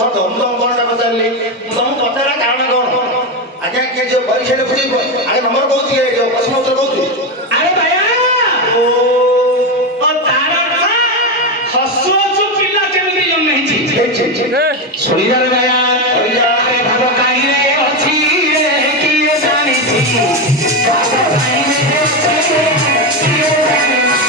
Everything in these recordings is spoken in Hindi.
ଶୁଣନ୍ତୁ ମୁଁ ତମକୁ କଣଟା ପଚାରିଲି ମୁଁ ତମକୁ ପଚାରିଲା କାରଣ କଣ ଆଜ୍ଞା କିଏ ଯୋଉ ପରୀକ୍ଷା ଲେଖୁଛି ଆগে ନମ୍ବର କହୁଛି ଯୋଉ ପ୍ରଶ୍ନ ଉତ୍ତର କହୁଛି ଆରେ ଭାଇଆ ଓ ତାର ହସୁ ହସୁ ପିଲା କେମିତି ଜନ୍ମ ହେଇଛି ଶୁଣିଯାରେ ଭାଇଆ ଆରେ ଭାବ କାହିଁରେ ଅଛି କିଏ ଜାଣିଛି ଭାବ କାହିଁରେ ଅଛି କିଏ ଜାଣିଛି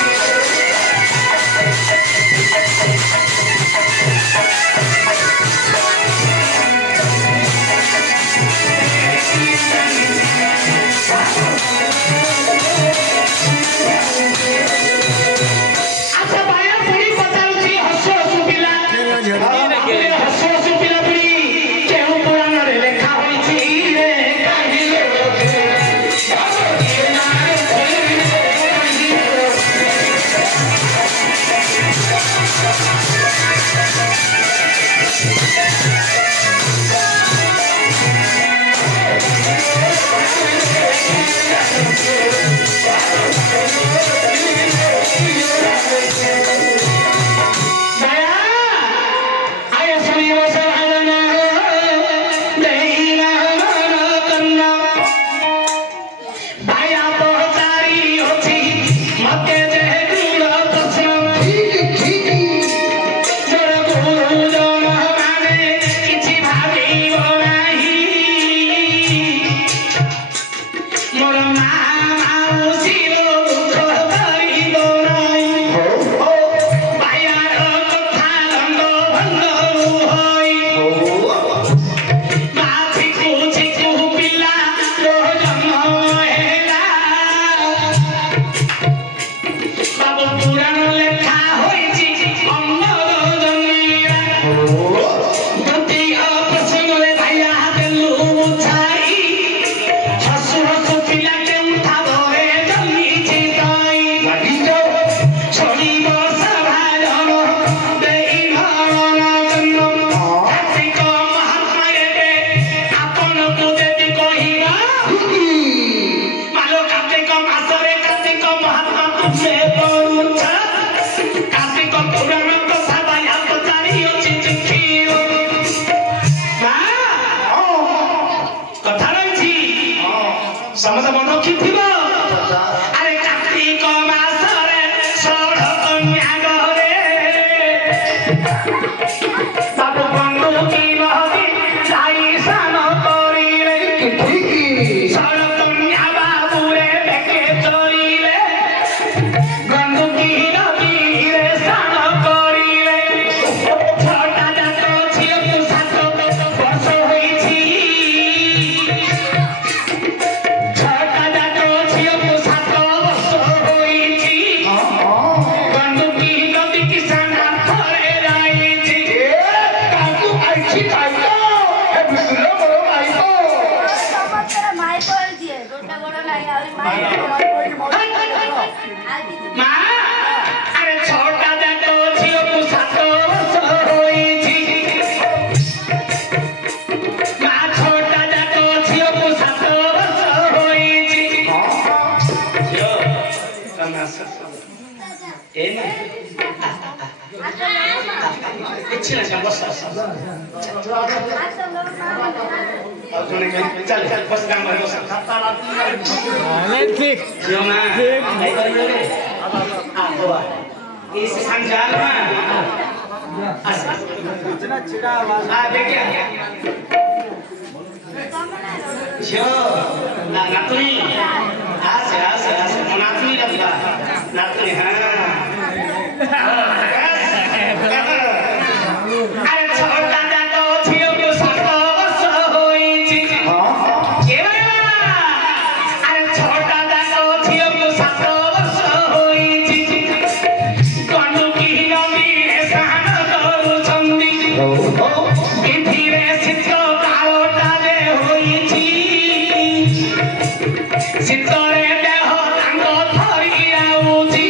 ଶୀତରେ ଦେହ ତାଙ୍କ ଧରି ଆଉଚି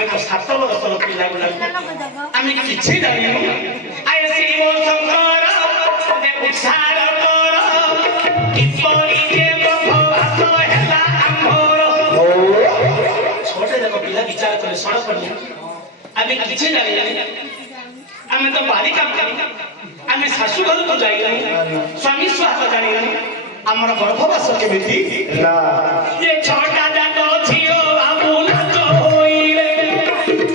ଆମେ ତ 7 ବର୍ଷର ପିଲା ଗୁଡା ଆମେ କିଛି ଜାଣିନୁ ଆଏ ଶିବ ଶଙ୍କର ଉତ୍ସାହ କର କିପରି ଯେ ଭାତ ହେଲା ଆମର ଛୋଟେ ଦେଖ ପିଲା ବିଚାର କରେ ସଡ଼କ କଲେ ଆମେ କିଛି ଜାଣିନୁ ଆମେ ତ ବାଲିକା ଆମେ ଶାଶୁ ଘରକୁ ଯାଇନୁ ସ୍ୱାମୀ ସ୍ୱାଦ ଜାଣିନୁ ଆମର ଗର୍ଭବାସ କେମିତି ନା ये छोटा जातो छियो बाबू नाचो होइले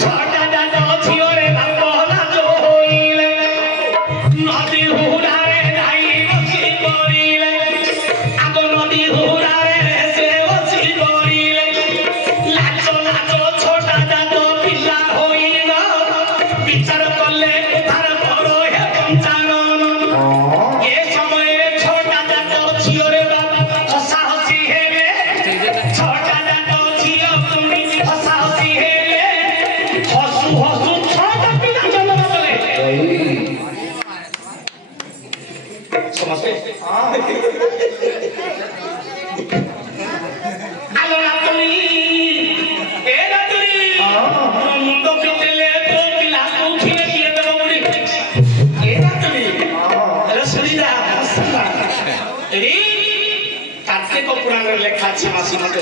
छोटा जातो छियो रे बाबू नाचो होइले नदी हुरारे जाई बसी पड़िले आगो नदी हुरारे से बसी पड़िले नाचो नाचो छोटा जातो पिला होइलो विचार करले तार बड़ो हे पंचानन ये समय छोटा जातो छियो रे बाबू हसा हसी हेले छोटा जातो छियो तुमी हसा हसी हेले हसु हसु छोटा पिला जन्म कले समझे आलो नातुनी ए नातुनी मुंडो पिटले तो पिला को खिले किए दौड़ी ए नातुनी अरे सुनीदा ए कार्तिक पुराण लेखा अछि मासी मते